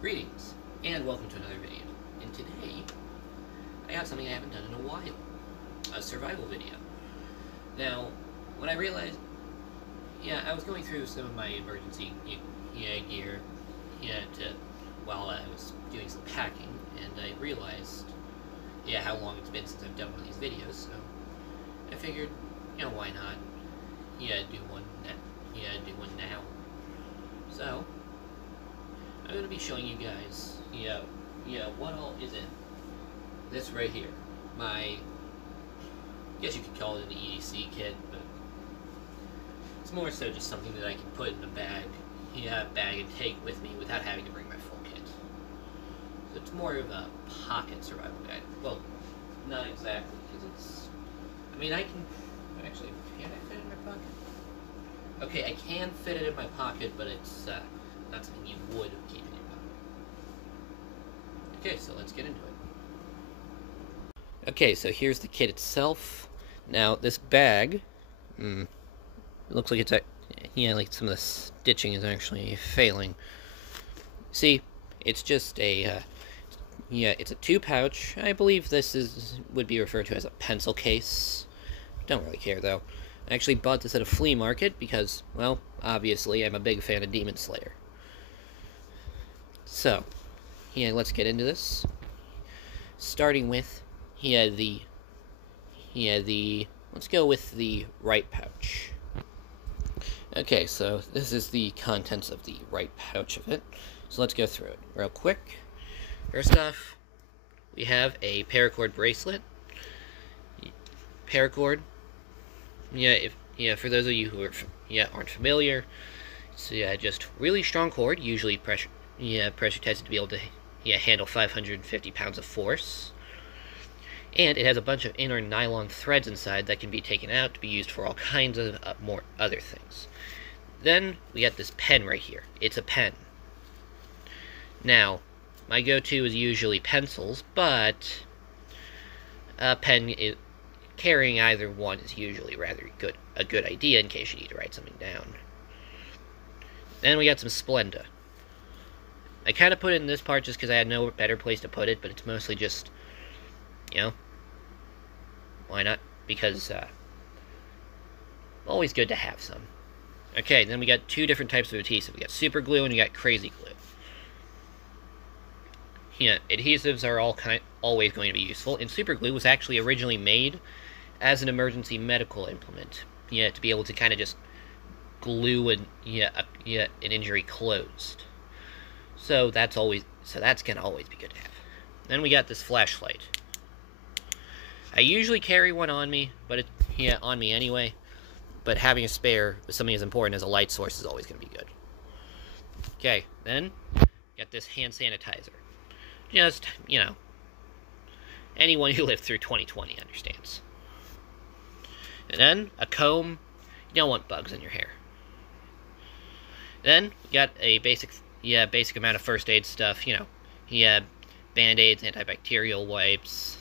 Greetings, and welcome to another video. And today, I have something I haven't done in a while. A survival video. Now, when I realized, I was going through some of my emergency gear while I was doing some packing, and I realized, how long it's been since I've done one of these videos, so I figured, why not, do one now. So, I'm going to be showing you guys, what all is in this right here. My, I guess you could call it an EDC kit, but it's more so just something that I can put in a bag, and take with me without having to bring my full kit. So it's more of a pocket survival guide. Well, not exactly, because it's, can I fit it in my pocket? Okay, I can fit it in my pocket, but it's, not something you would keep in your pocket. Okay, so let's get into it. Okay, so here's the kit itself. Now, this bag, it looks like it's, like some of the stitching is actually failing. See, it's just a, it's a 2-pouch. I believe this would be referred to as a pencil case. Don't really care, though. I actually bought this at a flea market because, well, obviously, I'm a big fan of Demon Slayer. So, let's get into this. Starting with, let's go with the right pouch. Okay, so this is the contents of the right pouch of it. So let's go through it real quick. First off, we have a paracord bracelet. Paracord, for those of you who are, aren't familiar, so just really strong cord, usually pressure tested to be able to handle 550 pounds of force. And it has a bunch of inner nylon threads inside that can be taken out to be used for all kinds of more other things. Then we got this pen right here. It's a pen. Now, my go-to is usually pencils, but carrying either one is usually a good idea in case you need to write something down. Then we got some Splenda. I kind of put it in this part just because I had no better place to put it, but it's mostly just, why not? Because, always good to have some. Okay, then we got 2 different types of adhesive. We got super glue and we got crazy glue. Adhesives are always going to be useful, and super glue was actually originally made as an emergency medical implement. To be able to kind of just glue an injury closed. So that's gonna always be good to have. Then we got this flashlight. I usually carry one on me, but on me anyway. But having a spare with something as important as a light source is always gonna be good. Okay, then got this hand sanitizer. Just, anyone who lived through 2020 understands. And then a comb. You don't want bugs in your hair. Then we got a basic amount of first aid stuff, Band-Aids, antibacterial wipes,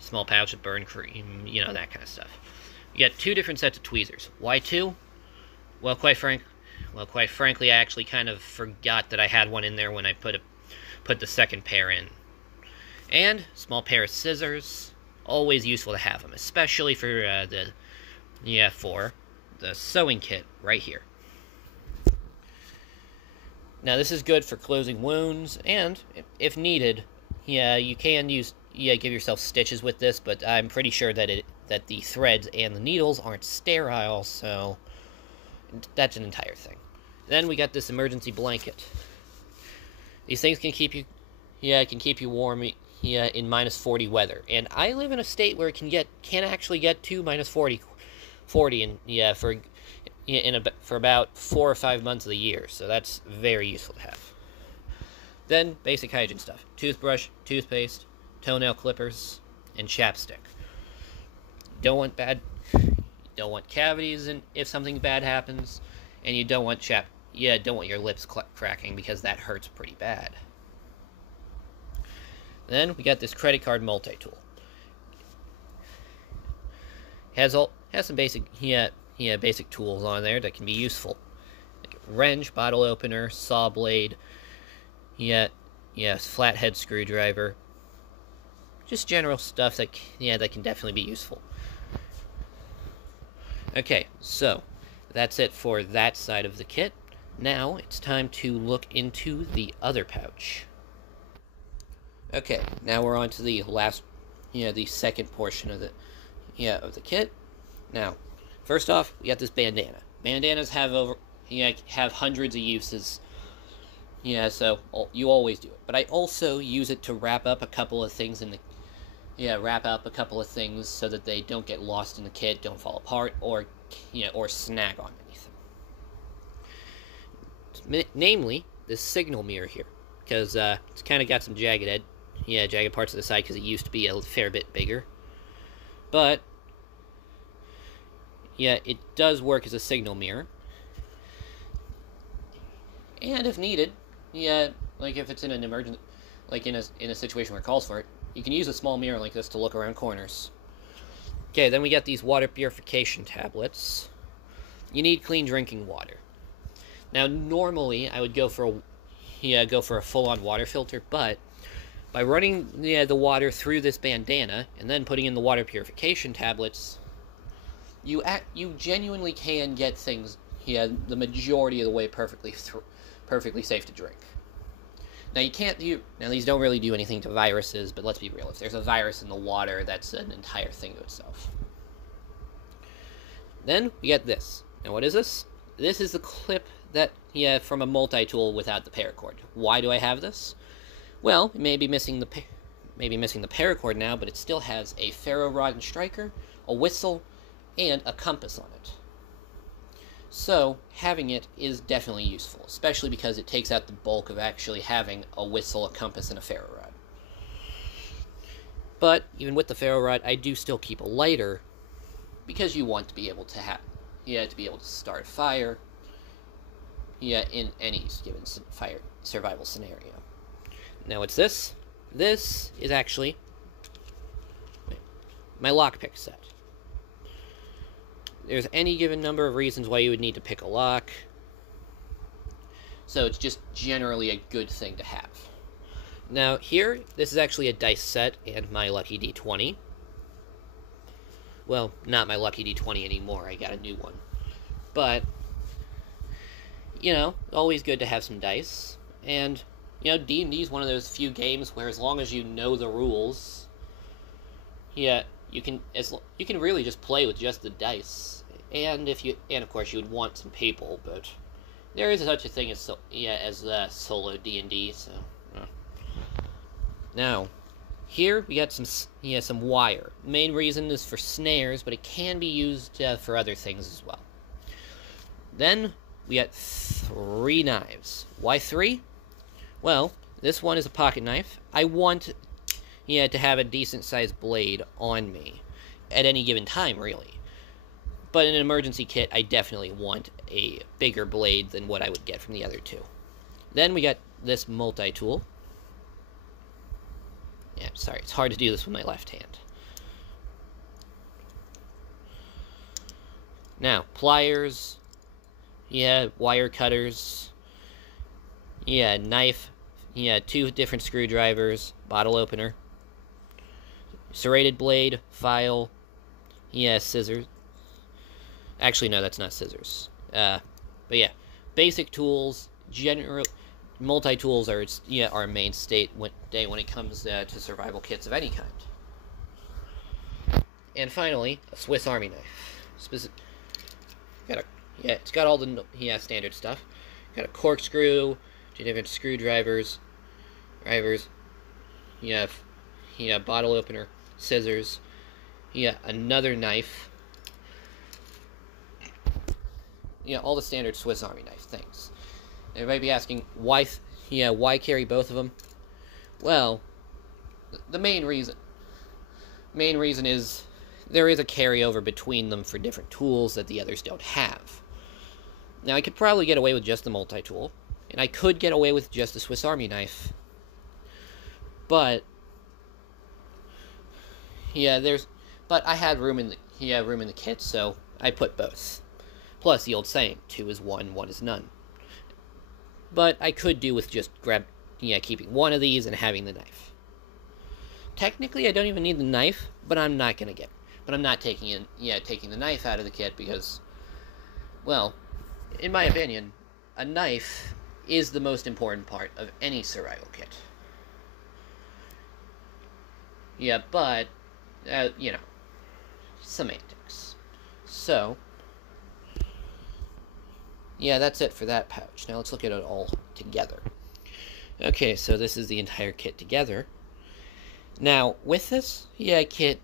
small pouch of burn cream, that kind of stuff. You got 2 different sets of tweezers. Why 2? Well, quite frankly, I actually kind of forgot that I had one in there when I put the second pair in. And small pair of scissors, always useful to have them, especially for the sewing kit right here. Now this is good for closing wounds, and if needed, you can give yourself stitches with this, but I'm pretty sure that the threads and the needles aren't sterile, so that's an entire thing. Then we got this emergency blanket. These things can keep you warm in -40 weather, and I live in a state where it can actually get to -40 for about 4 or 5 months of the year, so that's very useful to have. Then basic hygiene stuff: toothbrush, toothpaste, toenail clippers, and chapstick. Don't want cavities if something bad happens, and you don't want your lips cracking because that hurts pretty bad. Then we got this credit card multi-tool. Has some basic basic tools on there that can be useful. wrench, bottle opener, saw blade, flathead screwdriver. Just general stuff that can definitely be useful. Okay, so that's it for that side of the kit. Now it's time to look into the other pouch. Okay, now we're on to the last, the second portion of the kit. Now, first off, we got this bandana. Bandanas have hundreds of uses. So you always do it. But I also use it to wrap up a couple of things so that they don't get lost in the kit, don't fall apart, or snag on anything. Namely, this signal mirror here, because it's kind of got some jagged parts of the side because it used to be a fair bit bigger. But it does work as a signal mirror. And if needed, like if it's in an emergent, like in a situation where it calls for it, you can use a small mirror like this to look around corners. Okay, then we got these water purification tablets. You need clean drinking water. Now, normally I would go for a full-on water filter, but by running the water through this bandana and then putting in the water purification tablets, you genuinely can get things the majority of the way perfectly safe to drink. Now these don't really do anything to viruses, but let's be real. If there's a virus in the water, that's an entire thing to itself. Then we get this. Now what is this? This is the clip that from a multi-tool without the paracord. Why do I have this? Well, it may be missing the paracord now, but it still has a ferro rod and striker, a whistle, and a compass on it. So, having it is definitely useful, especially because it takes out the bulk of actually having a whistle, a compass, and a ferro rod. But, even with the ferro rod, I do still keep a lighter, because you want to be able to start a fire, in any given survival scenario. Now, what's this? This is actually my lockpick set. There's any given number of reasons why you would need to pick a lock, so it's just generally a good thing to have. Now here, this is actually a dice set and my lucky D20. Well, not my lucky D20 anymore, I got a new one. But, always good to have some dice, and, D&D is one of those few games where as long as you know the rules, you can really just play with just the dice, and of course you would want some people, but there is such a thing as solo D&D. So now here we got some wire. The main reason is for snares, but it can be used for other things as well. Then we got 3 knives. Why 3? Well, this one is a pocket knife. I want to have a decent-sized blade on me at any given time, really. But in an emergency kit, I definitely want a bigger blade than what I would get from the other two. Then we got this multi-tool. Yeah, sorry, it's hard to do this with my left hand. Now, pliers, wire cutters, knife, 2 different screwdrivers, bottle opener, serrated blade, file, scissors. Actually, no, that's not scissors. But yeah, basic tools, multi-tools are our mainstay when it comes to survival kits of any kind. And finally, a Swiss Army knife. It's got all the standard stuff. Got a corkscrew, 2 different screwdrivers, bottle opener, scissors, another knife. All the standard Swiss Army knife things. And you might be asking, why carry both of them? Well, the main reason is there is a carryover between them for different tools that the others don't have. Now, I could probably get away with just the multi-tool, and I could get away with just the Swiss Army knife. But I had room in the kit, so I put both. Plus the old saying, 2 is 1, 1 is none. but I could do with just keeping one of these and having the knife. Technically, I don't even need the knife, but I'm not taking the knife out of the kit because, well, in my opinion, a knife is the most important part of any survival kit. Yeah, but, semantics. So, yeah, that's it for that pouch. Now let's look at it all together. Okay, so this is the entire kit together. Now, with this, kit,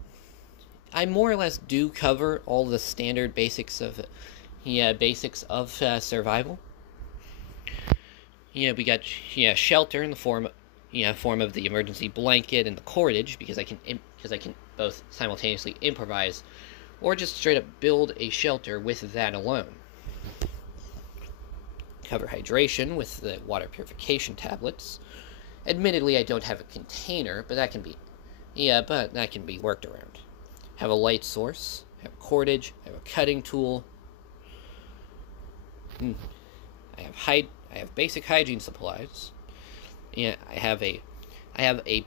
I more or less do cover all the standard basics of survival. We got shelter in the form of the emergency blanket and the cordage, because I can both simultaneously improvise or just straight up build a shelter with that alone. Cover hydration with the water purification tablets. Admittedly, I don't have a container, but that can be worked around. Have a light source, have cordage, have a cutting tool. I have basic hygiene supplies. I have a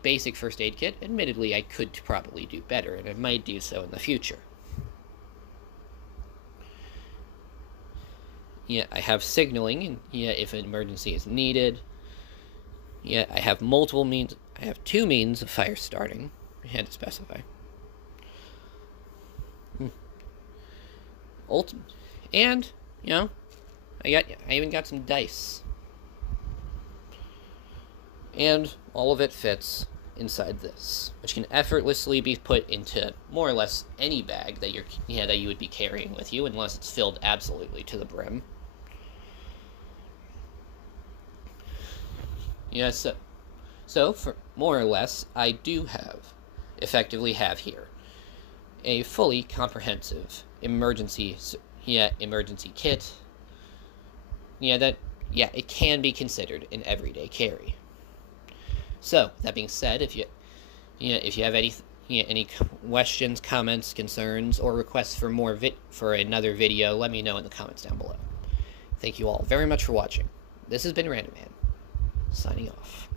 basic first aid kit. Admittedly, I could probably do better, and I might do so in the future. I have signaling, and if an emergency is needed. I have multiple means. I have 2 means of fire starting. I had to specify. And I even got some dice. And all of it fits inside this, which can effortlessly be put into more or less any bag that you would be carrying with you, unless it's filled absolutely to the brim. So for more or less, I do effectively have here a fully comprehensive emergency kit. It can be considered an everyday carry. So, that being said, if you have any questions, comments, concerns, or requests for another video, let me know in the comments down below. Thank you all very much for watching. This has been Random Man, signing off.